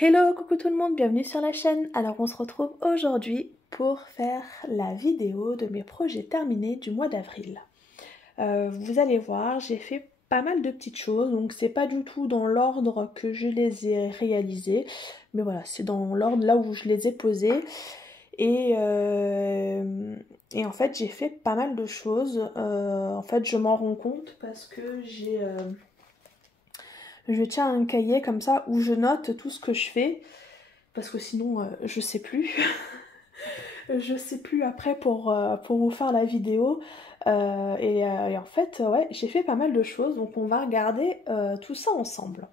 Hello, coucou tout le monde, bienvenue sur la chaîne. Alors on se retrouve aujourd'hui pour faire la vidéo de mes projets terminés du mois d'avril. Vous allez voir, j'ai fait pas mal de petites choses, donc c'est pas du tout dans l'ordre que je les ai réalisées, mais voilà, c'est dans l'ordre là où je les ai posés. Et, en fait j'ai fait pas mal de choses. En fait je m'en rends compte parce que je tiens un cahier comme ça où je note tout ce que je fais. Parce que sinon je sais plus. Je sais plus après pour vous faire la vidéo. Et en fait, ouais, j'ai fait pas mal de choses. Donc on va regarder tout ça ensemble.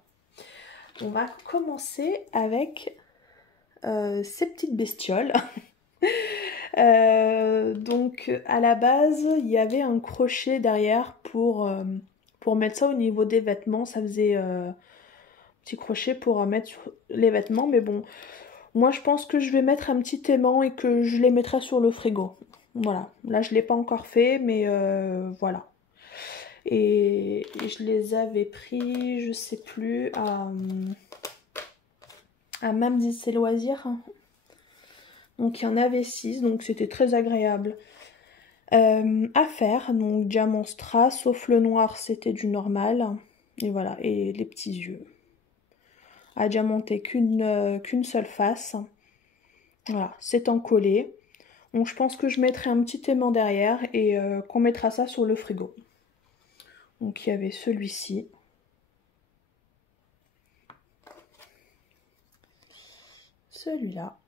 On va commencer avec ces petites bestioles. Donc à la base, il y avait un crochet derrière pour mettre ça au niveau des vêtements. Ça faisait petit crochet pour mettre sur les vêtements. Mais bon, moi je pense que je vais mettre un petit aimant et que je les mettrai sur le frigo. Voilà, là je ne l'ai pas encore fait, mais voilà. Et je les avais pris, je sais plus, à Mamzis et Loisirs. Donc il y en avait 6, donc c'était très agréable à faire. Donc diamant strass, sauf le noir, c'était du normal. Et voilà, et les petits yeux. À diamanter qu'une seule face. Voilà, c'est en collé. Donc je pense que je mettrai un petit aimant derrière et qu'on mettra ça sur le frigo. Donc il y avait celui-ci. Celui-là.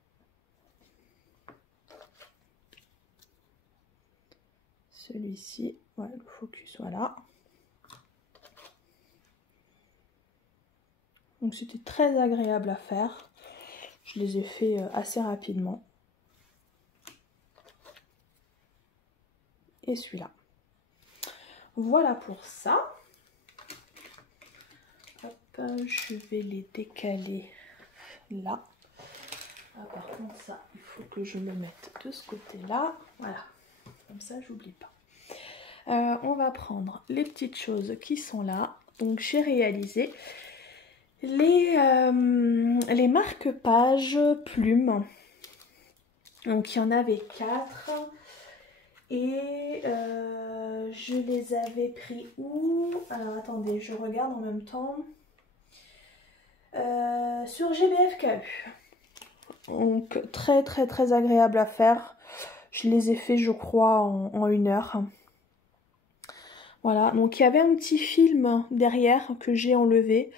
Celui-ci. Voilà, le focus, voilà. Donc c'était très agréable à faire. Je les ai fait assez rapidement. Et celui-là. Voilà pour ça. Hop, je vais les décaler là. Ah, par contre ça, il faut que je le mette de ce côté-là. Voilà, comme ça j'oublie pas. On va prendre les petites choses qui sont là. Donc j'ai réalisé les marque-pages plumes. Donc il y en avait 4. Et je les avais pris où? Alors attendez, je regarde en même temps. Sur GBFKU. Donc très très très agréable à faire. Je les ai fait je crois en 1 heure. Voilà, donc il y avait un petit film derrière que j'ai enlevé.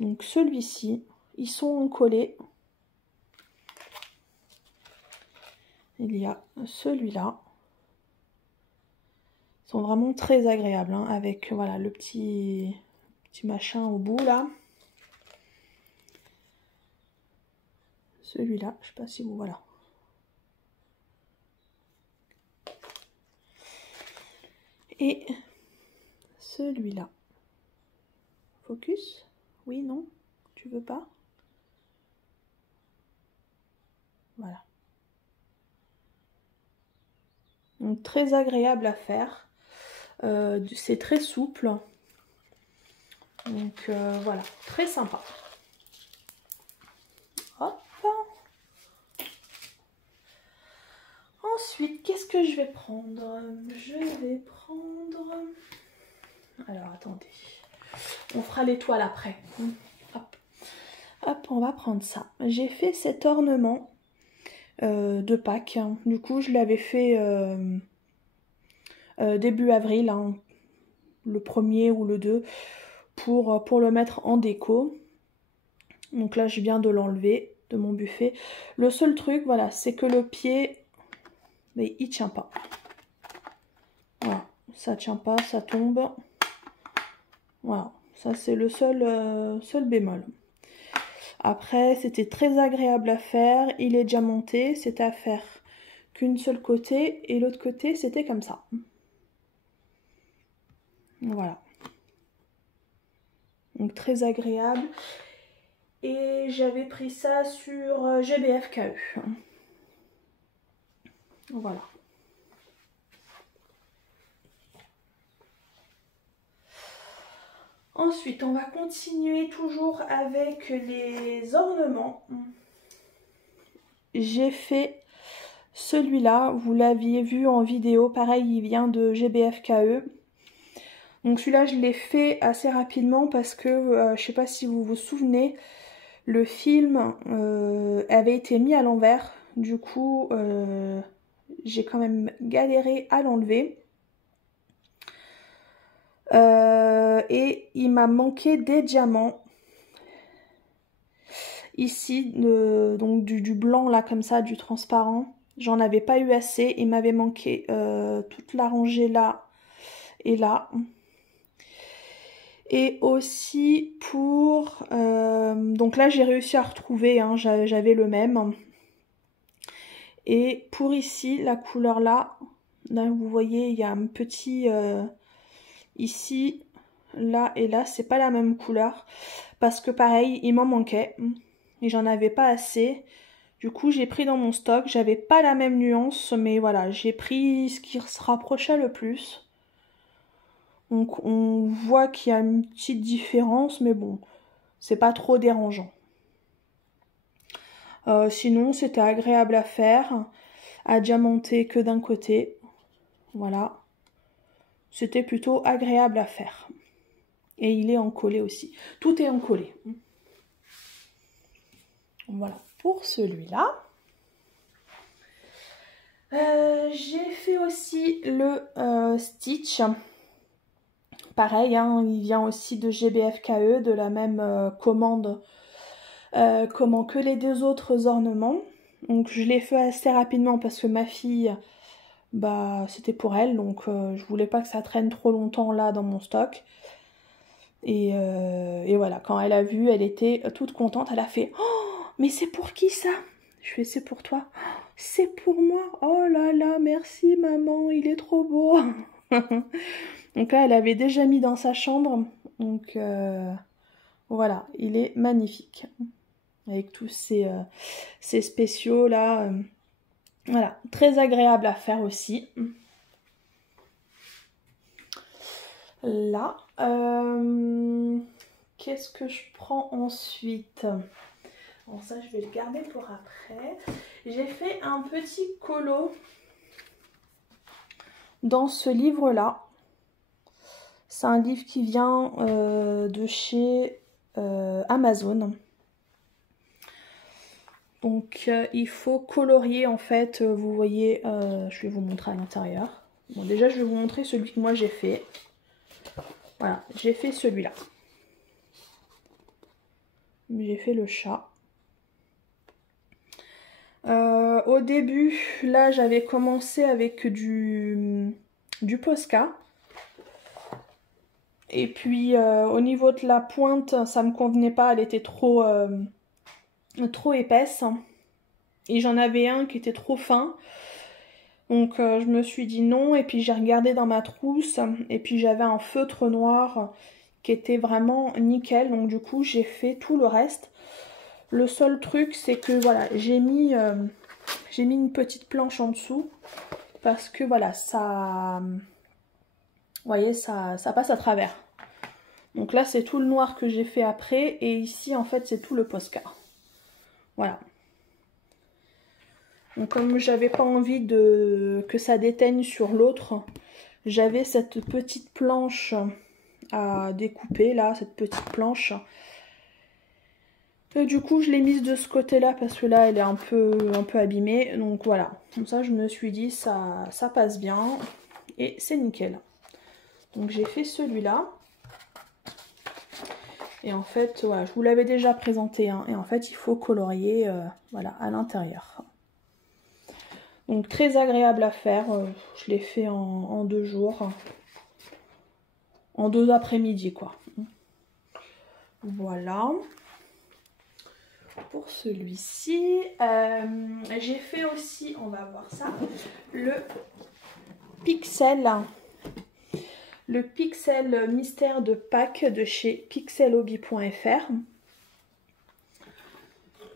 Donc celui-ci, ils sont collés. Il y a celui-là. Ils sont vraiment très agréables, hein, avec voilà le petit machin au bout là. Celui-là, je sais pas si vous voilà. Et celui-là. Focus? Oui, non? Tu veux pas? Voilà. Donc très agréable à faire. C'est très souple. Donc voilà, très sympa. Hop. Ensuite, qu'est-ce que je vais prendre? Je vais prendre... Alors, attendez. On fera l'étoile après. Hop. Hop, on va prendre ça. J'ai fait cet ornement de Pâques. Du coup, je l'avais fait début avril, hein, le 1er ou le 2, pour le mettre en déco. Donc là, je viens de l'enlever de mon buffet. Le seul truc, voilà, c'est que le pied, mais il tient pas. Voilà, ça tient pas, ça tombe. Voilà, ça c'est le seul bémol. Après, c'était très agréable à faire. Il est diamanté, c'était à faire qu'une seule côté. Et l'autre côté, c'était comme ça. Voilà. Donc très agréable. Et j'avais pris ça sur GBFKU. Voilà. Ensuite, on va continuer toujours avec les ornements. J'ai fait celui-là, vous l'aviez vu en vidéo, pareil, il vient de GBFKE. Donc celui-là, je l'ai fait assez rapidement parce que, je sais pas si vous vous souvenez, le film avait été mis à l'envers. Du coup, j'ai quand même galéré à l'enlever. Et il m'a manqué des diamants. Ici, donc du blanc là comme ça, du transparent. J'en avais pas eu assez. Il m'avait manqué toute la rangée là et là. Et aussi pour... donc là j'ai réussi à retrouver, hein, j'avais le même. Et pour ici, la couleur là vous voyez, il y a un petit... ici, là et là, c'est pas la même couleur. Parce que pareil, il m'en manquait. Et j'en avais pas assez. Du coup, j'ai pris dans mon stock. J'avais pas la même nuance, mais voilà, j'ai pris ce qui se rapprochait le plus. Donc on voit qu'il y a une petite différence, mais bon, c'est pas trop dérangeant. Sinon, c'était agréable à faire, à diamanter que d'un côté. Voilà. C'était plutôt agréable à faire. Et il est encollé aussi. Tout est encollé. Voilà pour celui-là. J'ai fait aussi le Stitch. Pareil, hein, il vient aussi de GBFKE, de la même commande que les deux autres ornements. Donc je l'ai fait assez rapidement parce que ma fille, bah c'était pour elle, donc je voulais pas que ça traîne trop longtemps là dans mon stock. Et voilà, quand elle a vu, elle était toute contente, elle a fait « Oh, mais c'est pour qui ça ?» Je fais « C'est pour toi. »« C'est pour moi. Oh là là, merci maman, il est trop beau. » Donc là, elle avait déjà mis dans sa chambre. Donc voilà, il est magnifique. Avec tous ces spéciaux là. Voilà, très agréable à faire aussi. Là, qu'est-ce que je prends ensuite? Bon, ça, je vais le garder pour après. J'ai fait un petit colo dans ce livre-là. C'est un livre qui vient de chez Amazon. Donc, il faut colorier, en fait, vous voyez, je vais vous montrer à l'intérieur. Bon, déjà, je vais vous montrer celui que moi j'ai fait. Voilà, j'ai fait celui-là. J'ai fait le chat. Au début, là, j'avais commencé avec du Posca. Et puis, au niveau de la pointe, ça me convenait pas. Elle était trop épaisse. Et j'en avais un qui était trop fin. Donc, je me suis dit non. Et puis, j'ai regardé dans ma trousse. Et puis, j'avais un feutre noir qui était vraiment nickel. Donc, du coup, j'ai fait tout le reste. Le seul truc, c'est que voilà, j'ai mis une petite planche en dessous parce que voilà, ça, vous voyez, ça passe à travers. Donc là, c'est tout le noir que j'ai fait après et ici, en fait, c'est tout le Posca. Voilà. Donc comme j'avais pas envie que ça déteigne sur l'autre, j'avais cette petite planche à découper là, cette petite planche. Et du coup, je l'ai mise de ce côté-là parce que là, elle est un peu abîmée. Donc voilà. Comme ça, je me suis dit, ça passe bien. Et c'est nickel. Donc j'ai fait celui-là. Et en fait, voilà, je vous l'avais déjà présenté. Hein, et en fait, il faut colorier voilà, à l'intérieur. Donc très agréable à faire. Je l'ai fait en 2 jours. En 2 après-midi, quoi. Voilà. Pour celui-ci, j'ai fait aussi, on va voir ça, le Pixel Mystère de Pâques de chez pixelhobby.fr.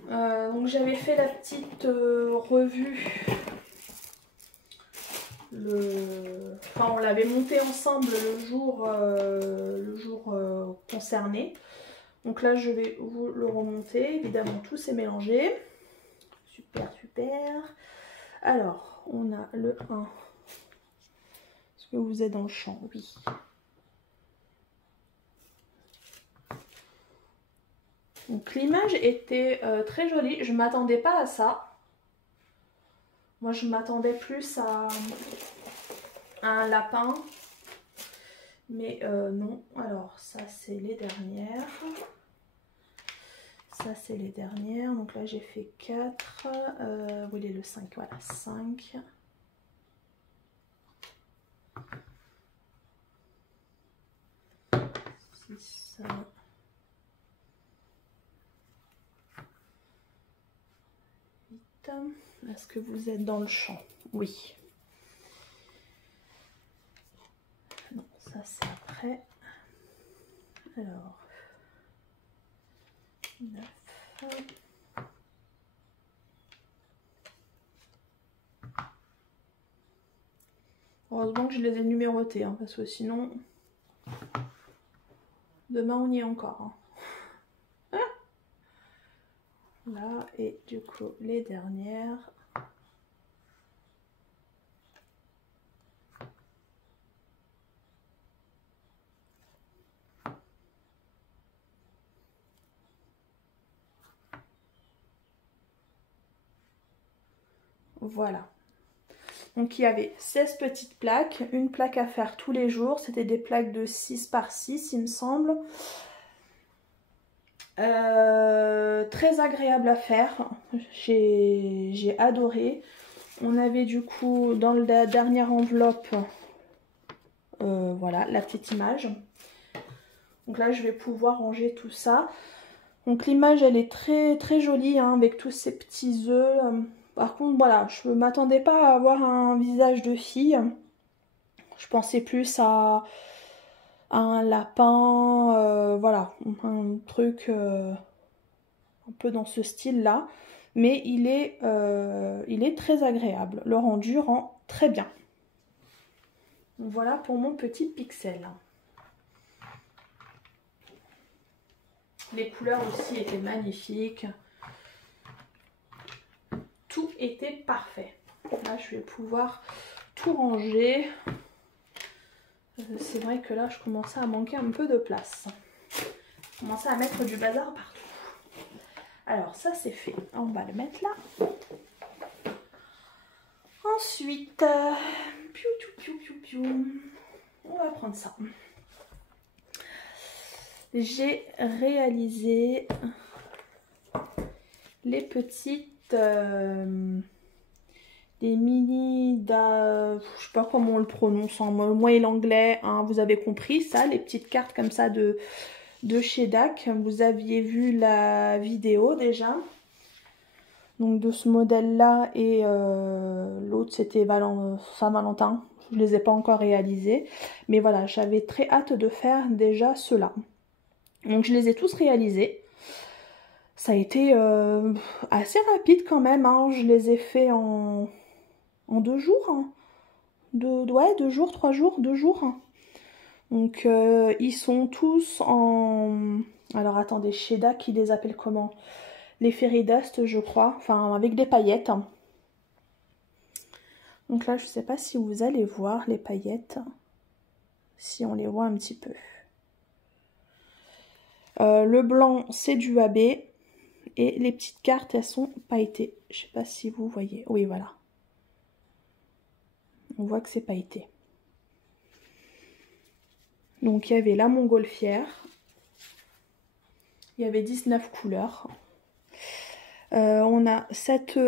Donc j'avais fait la petite revue Enfin, on l'avait monté ensemble le jour concerné. Donc là, je vais vous le remonter. Évidemment, tout s'est mélangé. Super, super. Alors, on a le 1. Est-ce que vous êtes dans le champ? Oui. Donc l'image était très jolie. Je ne m'attendais pas à ça. Moi, je m'attendais plus à un lapin. Mais non. Alors, ça, c'est les dernières. Ça, c'est les dernières. Donc là, j'ai fait 4. Où il est le 5? Voilà, 5. Ça. Est-ce que vous êtes dans le champ? Oui. Non, ça c'est après. Alors, 9. Heureusement que je les ai numérotés, hein, parce que sinon, demain on y est encore. Hein. Là, et du coup, les dernières. Voilà. Donc il y avait 16 petites plaques, une plaque à faire tous les jours. C'était des plaques de 6 par 6, il me semble. Très agréable à faire. J'ai adoré. On avait du coup dans la dernière enveloppe, voilà, la petite image. Donc là, je vais pouvoir ranger tout ça. Donc l'image, elle est très très jolie, hein, avec tous ces petits œufs. Par contre, voilà, je ne m'attendais pas à avoir un visage de fille. Je pensais plus à un lapin, voilà, un truc un peu dans ce style-là. Mais il est très agréable. Le rendu rend très bien. Donc voilà pour mon petit pixel. Les couleurs aussi étaient magnifiques. Tout était parfait. Là, je vais pouvoir tout ranger. C'est vrai que là, je commençais à manquer un peu de place. Je commençais à mettre du bazar partout. Alors, ça, c'est fait. On va le mettre là. Ensuite, on va prendre ça. J'ai réalisé les petites... des mini... je sais pas comment on le prononce, hein, moi et l'anglais, hein, vous avez compris ça, les petites cartes comme ça de chez DAC. Vous aviez vu la vidéo déjà. Donc de ce modèle-là et l'autre c'était Saint-Valentin. Je ne les ai pas encore réalisés. Mais voilà, j'avais très hâte de faire déjà ceux-là. Donc je les ai tous réalisés. Ça a été assez rapide quand même. Hein. Je les ai fait en 2 jours. Hein. 2 jours, 3 jours, 2 jours. Hein. Donc ils sont tous en... Alors attendez, chez DAC, ils les appellent comment? Les Fairy Dust, je crois. Enfin, avec des paillettes. Donc là, je ne sais pas si vous allez voir les paillettes. Si on les voit un petit peu. Le blanc, c'est du AB. Et les petites cartes, elles sont pailletées. Je ne sais pas si vous voyez. Oui, voilà. On voit que c'est pailleté. Donc, il y avait la montgolfière. Il y avait 19 couleurs. On a 7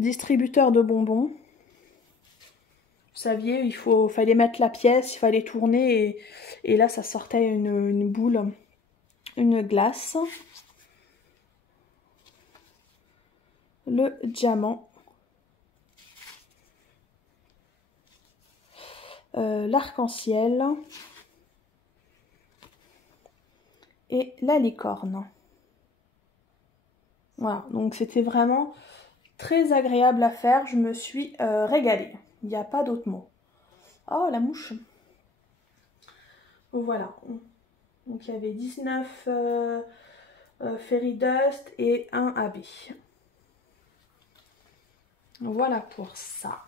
distributeurs de bonbons. Vous saviez, fallait mettre la pièce, il fallait tourner et là ça sortait une boule, une glace. Le diamant. L'arc-en-ciel. Et la licorne. Voilà, donc c'était vraiment très agréable à faire. Je me suis régalée. Il n'y a pas d'autre mot. Oh, la mouche. Voilà. Donc il y avait 19 Fairy Dust et un AB. Voilà pour ça.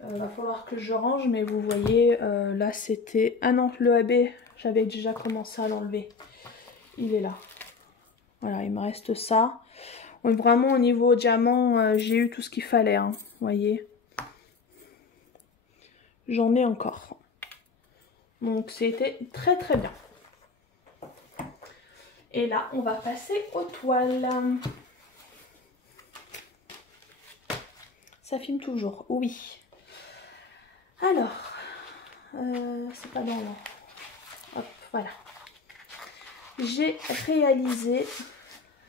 Va falloir que je range, mais vous voyez, là c'était... Ah non, le AB, j'avais déjà commencé à l'enlever. Il est là. Voilà, il me reste ça. Donc vraiment au niveau diamant, j'ai eu tout ce qu'il fallait, hein, vous voyez. J'en ai encore. Donc c'était très très bien. Et là, on va passer aux toiles. Ça filme toujours, oui. Alors, c'est pas dans l'an. Hop, voilà. J'ai réalisé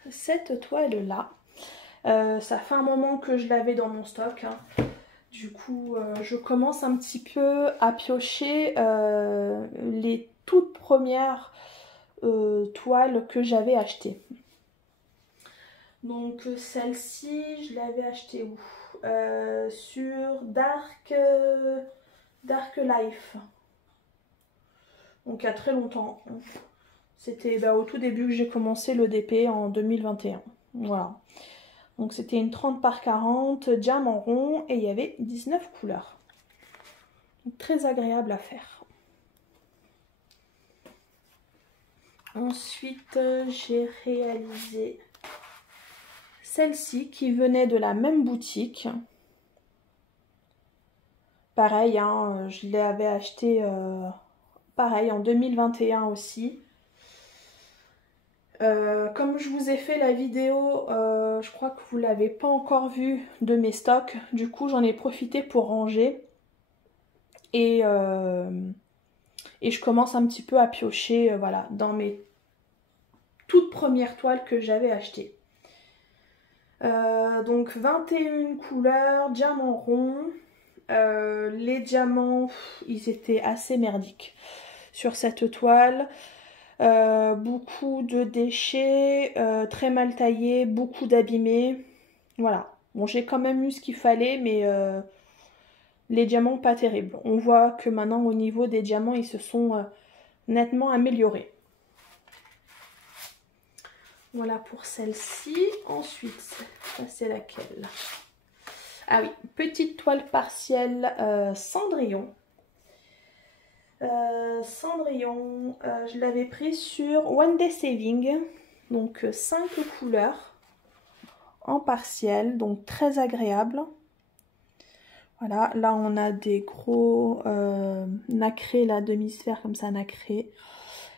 cette toile-là. Ça fait un moment que je l'avais dans mon stock, hein. Du coup, je commence un petit peu à piocher les toutes premières toiles que j'avais achetées. Donc celle-ci, je l'avais achetée où? Sur Dark Life. Donc il y a très longtemps. C'était au tout début que j'ai commencé le DP en 2021. Voilà. Donc c'était une 30 par 40, diamant rond et il y avait 19 couleurs. Donc, très agréable à faire. Ensuite, j'ai réalisé celle-ci qui venait de la même boutique. Pareil, hein, je l'avais acheté pareil en 2021 aussi. Comme je vous ai fait la vidéo, je crois que vous ne l'avez pas encore vue de mes stocks. Du coup, j'en ai profité pour ranger. Et je commence un petit peu à piocher voilà, dans mes toutes premières toiles que j'avais achetées. Donc 21 couleurs, diamant rond. Les diamants, ils étaient assez merdiques sur cette toile. Beaucoup de déchets, très mal taillés, beaucoup d'abîmés. Voilà. Bon, j'ai quand même eu ce qu'il fallait, mais les diamants pas terribles. On voit que maintenant au niveau des diamants, ils se sont nettement améliorés. Voilà pour celle-ci. Ensuite, ça c'est laquelle? Ah oui, petite toile partielle Cendrillon. Cendrillon, je l'avais pris sur One Day Saving. Donc 5 couleurs en partiel, donc très agréable. Voilà, là on a des gros nacrés, la demi-sphère comme ça nacré.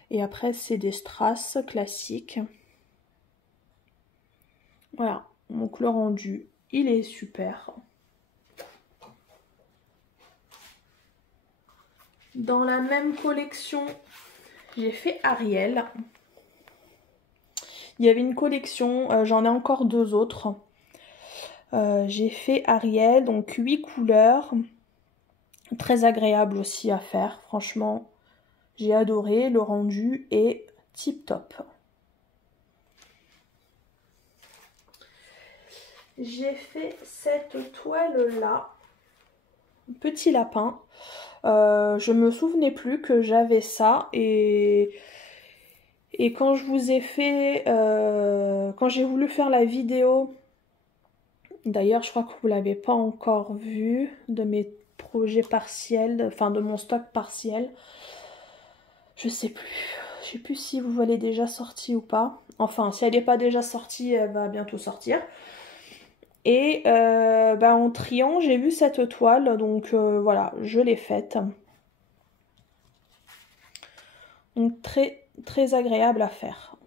Et après c'est des strass classiques. Voilà, donc le rendu, il est super. Dans la même collection, j'ai fait Ariel. Il y avait une collection, j'en ai encore 2 autres. J'ai fait Ariel, donc 8 couleurs. Très agréable aussi à faire, franchement. J'ai adoré, le rendu est tip top. J'ai fait cette toile-là, petit lapin. Je me souvenais plus que j'avais ça et quand je vous ai fait, quand j'ai voulu faire la vidéo, d'ailleurs je crois que vous l'avez pas encore vu, de mes projets partiels, enfin de mon stock partiel, je sais plus si vous l'avez déjà sortie ou pas, enfin si elle n'est pas déjà sortie, elle va bientôt sortir. Et en triant, j'ai vu cette toile, donc voilà, je l'ai faite. Donc très très agréable à faire.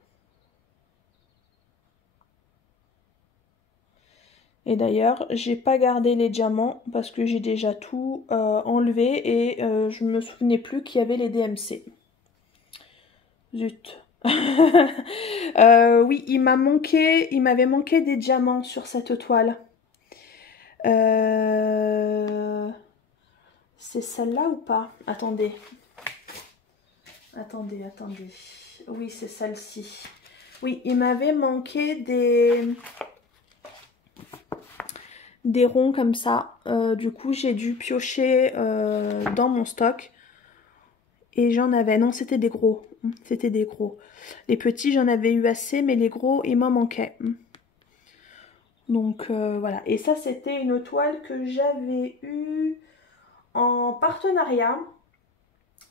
Et d'ailleurs, j'ai pas gardé les diamants parce que j'ai déjà tout enlevé et je me souvenais plus qu'il y avait les DMC. Zut. Oui, il m'avait manqué des diamants sur cette toile. C'est celle-là ou pas? Attendez. Attendez. Oui, c'est celle-ci. Oui, il m'avait manqué des ronds comme ça. Du coup, j'ai dû piocher dans mon stock. Et j'en avais... Non, c'était des gros. C'était des gros. Les petits, j'en avais eu assez, mais les gros, il m'en manquait. Donc, voilà. Et ça, c'était une toile que j'avais eue en partenariat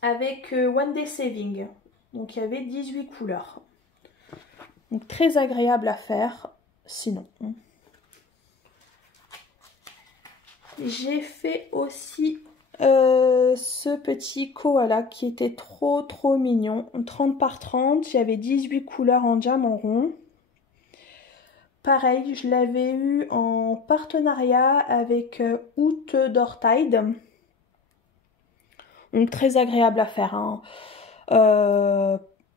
avec One Day Saving. Donc, il y avait 18 couleurs. Donc, très agréable à faire, sinon. J'ai fait aussi ce petit koala qui était trop mignon. 30 par 30, il y avait 18 couleurs en diamant rond. Pareil, je l'avais eu en partenariat avec Outdoor Tide. Donc très agréable à faire. Hein.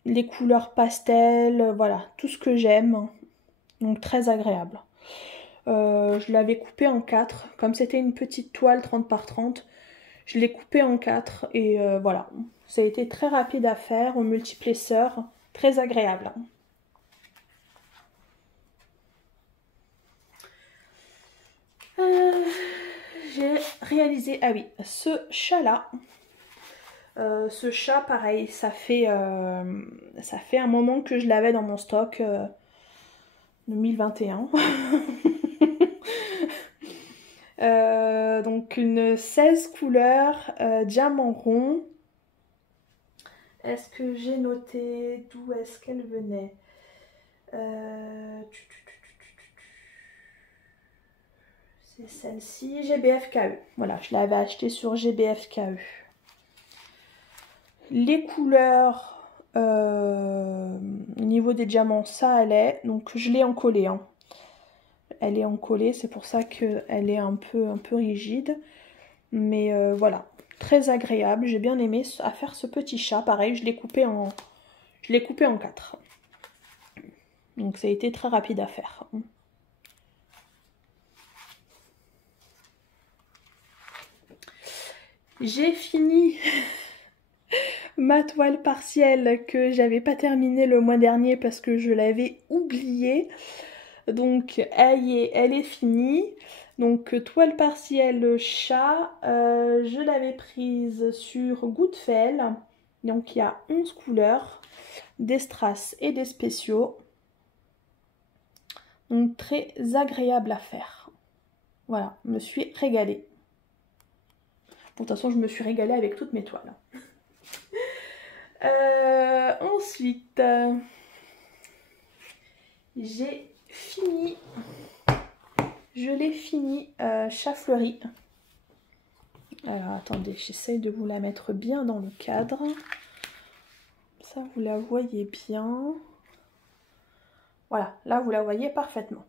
Les couleurs pastel, voilà, tout ce que j'aime. Donc très agréable. Je l'avais coupé en 4. Comme c'était une petite toile 30 par 30, je l'ai coupé en 4. Et voilà, ça a été très rapide à faire au multiplesseur. Très agréable. J'ai réalisé, ah oui, ce chat-là. Ce chat, pareil, ça fait un moment que je l'avais dans mon stock, 2021. Donc une 16 couleurs, diamant rond. Est-ce que j'ai noté d'où est-ce qu'elle venait? C'est celle-ci, GBFKE. Voilà, je l'avais acheté sur GBFKE. Les couleurs, au niveau des diamants, ça allait. Donc je l'ai encollée. Hein. Elle est encollée, c'est pour ça qu'elle est un peu rigide. Mais voilà, très agréable. J'ai bien aimé à faire ce petit chat. Pareil, je l'ai coupé en 4. Donc ça a été très rapide à faire. J'ai fini ma toile partielle que j'avais pas terminée le mois dernier parce que je l'avais oubliée. Donc elle est finie. Donc toile partielle chat, je l'avais prise sur Goodfell. Donc il y a 11 couleurs, des strass et des spéciaux. Donc très agréable à faire. Voilà, je me suis régalée. Bon, de toute façon, je me suis régalée avec toutes mes toiles. Ensuite, j'ai fini, je l'ai fini, chat fleuri. Alors attendez, j'essaye de vous la mettre bien dans le cadre. Ça, vous la voyez bien. Voilà, là vous la voyez parfaitement.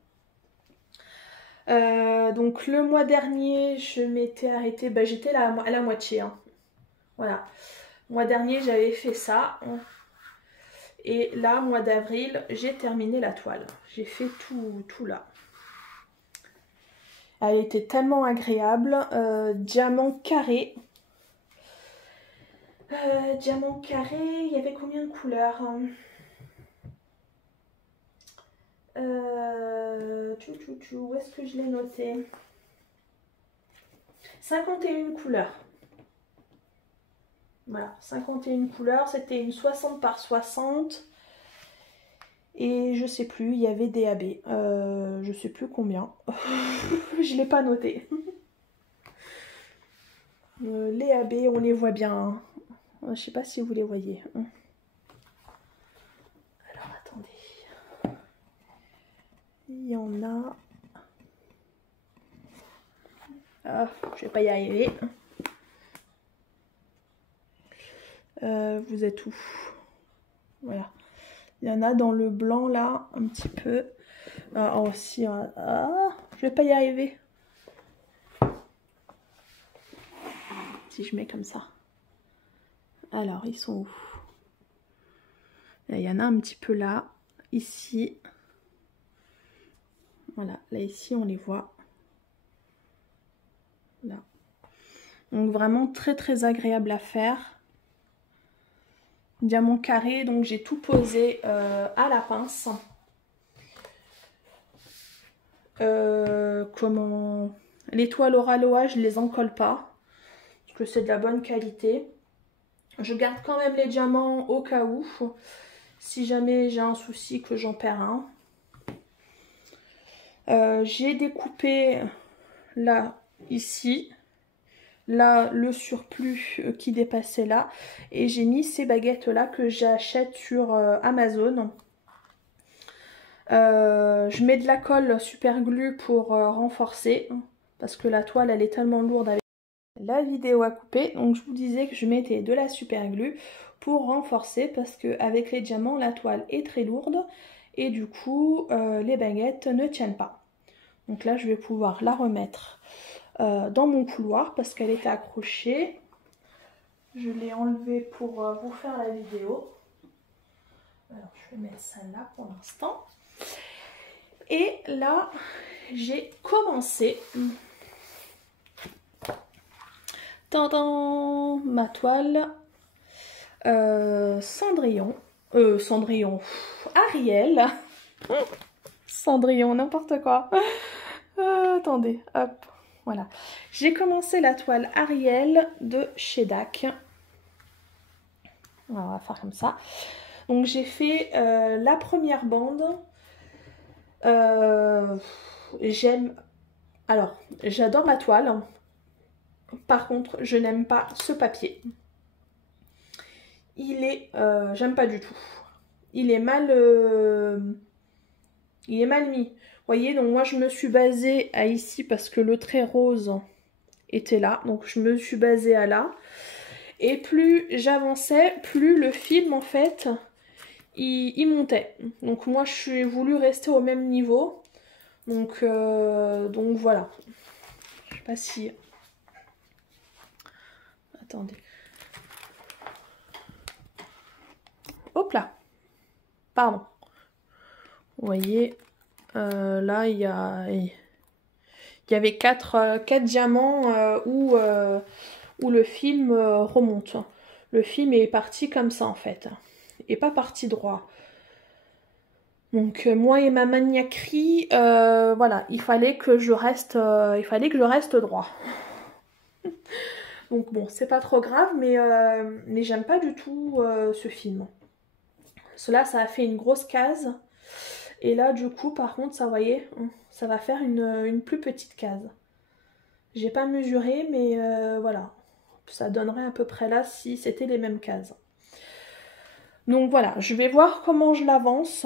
Donc le mois dernier, je m'étais arrêtée, j'étais à la moitié. Hein. Voilà, le mois dernier j'avais fait ça. Et là, mois d'avril, j'ai terminé la toile. J'ai fait tout là. Elle était tellement agréable. Diamant carré. Diamant carré, il y avait combien de couleurs? Où est-ce que je l'ai noté? 51 couleurs. Voilà, 51 couleurs. C'était une 60 par 60. Et je sais plus, il y avait des AB. Je sais plus combien. Je l'ai pas noté. Les AB, on les voit bien. Je sais pas si vous les voyez. Alors attendez. Il y en a. Ah, je vais pas y arriver. Vous êtes où? Voilà. Il y en a dans le blanc là, un petit peu. Aussi, je vais pas y arriver. Si je mets comme ça. Alors, ils sont où? Il y en a un petit peu là, ici. Voilà, là ici on les voit. Là. Donc vraiment très agréable à faire. diamant carré, donc j'ai tout posé à la pince. Les toiles Oraloa, je les encolle pas parce que c'est de la bonne qualité. Je garde quand même les diamants au cas où, si jamais j'ai un souci que j'en perds un. J'ai découpé là, ici, là le surplus qui dépassait là, et j'ai mis ces baguettes là que j'achète sur Amazon. Je mets de la colle super glue pour renforcer, parce que la toile elle est tellement lourde avec la vidéo à couper. Donc je vous disais que je mettais de la super glue pour renforcer, parce que avec les diamants la toile est très lourde et du coup les baguettes ne tiennent pas. Donc là je vais pouvoir la remettre dans mon couloir parce qu'elle était accrochée. Je l'ai enlevée pour vous faire la vidéo. Alors je vais mettre ça là pour l'instant. Et là, j'ai commencé ma toile Cendrillon. Ariel. Cendrillon, n'importe quoi. Attendez, hop, voilà. J'ai commencé la toile Ariel de chez DAC. On va faire comme ça. Donc j'ai fait la première bande. J'adore la toile. Par contre, je n'aime pas ce papier. J'aime pas du tout. Il est mal mis. Vous voyez, donc moi je me suis basée à ici parce que le trait rose était là. Donc je me suis basée à là. Et plus j'avançais, plus le film en fait, il montait. Donc moi je suis voulu rester au même niveau. Donc voilà. Je sais pas si... Attendez. Hop là. Pardon. Vous voyez, là il y avait 4 diamants où le film remonte. Le film est parti comme ça en fait. Et pas parti droit. Donc moi et ma maniaquerie, voilà, il fallait que je reste droit. Donc bon, c'est pas trop grave, mais j'aime pas du tout ce film. Cela, ça a fait une grosse case. Et là, du coup, par contre, ça, vous voyez, ça va faire une plus petite case. J'ai pas mesuré, mais voilà. Ça donnerait à peu près là si c'était les mêmes cases. Donc voilà, je vais voir comment je l'avance.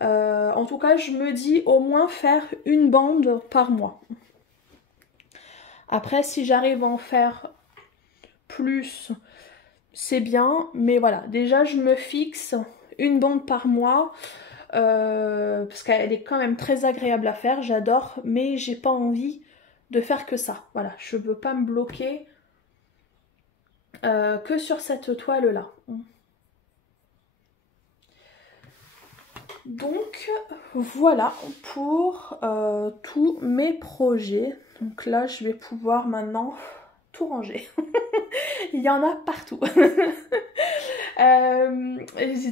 En tout cas, je me dis au moins faire une bande par mois. Après, si j'arrive à en faire plus, c'est bien. Mais voilà, déjà, je me fixe une bande par mois. Parce qu'elle est quand même très agréable à faire, j'adore. Mais j'ai pas envie de faire que ça. Voilà, je veux pas me bloquer que sur cette toile-là. Donc voilà pour tous mes projets. Donc là je vais pouvoir maintenant tout ranger. Il y en a partout.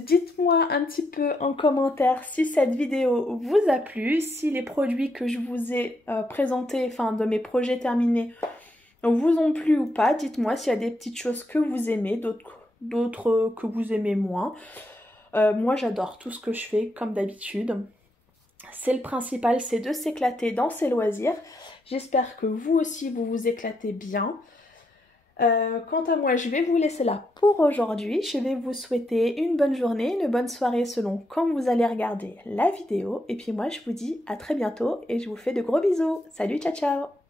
Dites-moi un petit peu en commentaire si cette vidéo vous a plu, si les produits que je vous ai présentés, enfin de mes projets terminés, vous ont plu ou pas. Dites-moi s'il y a des petites choses que vous aimez, d'autres que vous aimez moins. Moi j'adore tout ce que je fais comme d'habitude. C'est le principal, c'est de s'éclater dans ses loisirs. J'espère que vous aussi vous vous éclatez bien. Quant à moi, je vais vous laisser là pour aujourd'hui. Je vais vous souhaiter une bonne journée, une bonne soirée selon quand vous allez regarder la vidéo. Et puis moi je vous dis à très bientôt et je vous fais de gros bisous. Salut, ciao ciao!